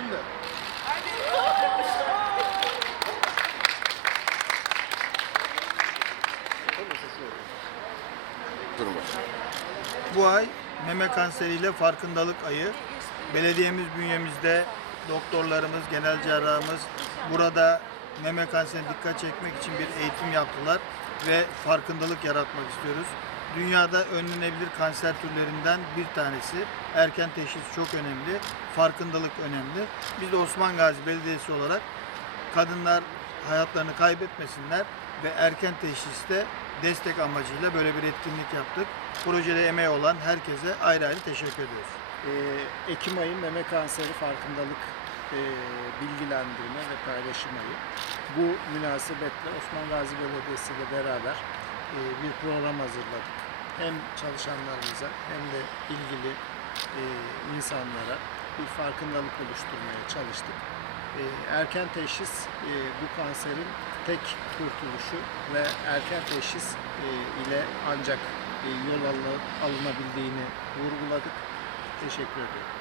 Alayım da. Bu ay meme kanseriyle farkındalık ayı. Belediyemiz bünyemizde doktorlarımız, genel cerrahımız burada meme kanserine dikkat çekmek için bir eğitim yaptılar ve farkındalık yaratmak istiyoruz. Dünyada önlenebilir kanser türlerinden bir tanesi. Erken teşhis çok önemli, farkındalık önemli. Biz de Osman Gazi Belediyesi olarak kadınlar hayatlarını kaybetmesinler ve erken teşhiste destek amacıyla böyle bir etkinlik yaptık. Projede emeği olan herkese ayrı ayrı teşekkür ediyoruz. Ee, Ekim ayı meme kanseri farkındalık e, bilgilendirme ve paylaşım ayı. Bu münasebetle Osman Gazi Belediyesi ile beraber bir program hazırladık. Hem çalışanlarımıza hem de ilgili e, insanlara bir farkındalık oluşturmaya çalıştık. E, erken teşhis e, bu kanserin tek kurtuluşu ve erken teşhis e, ile ancak e, yol alı- alınabildiğini vurguladık. Teşekkür ediyorum.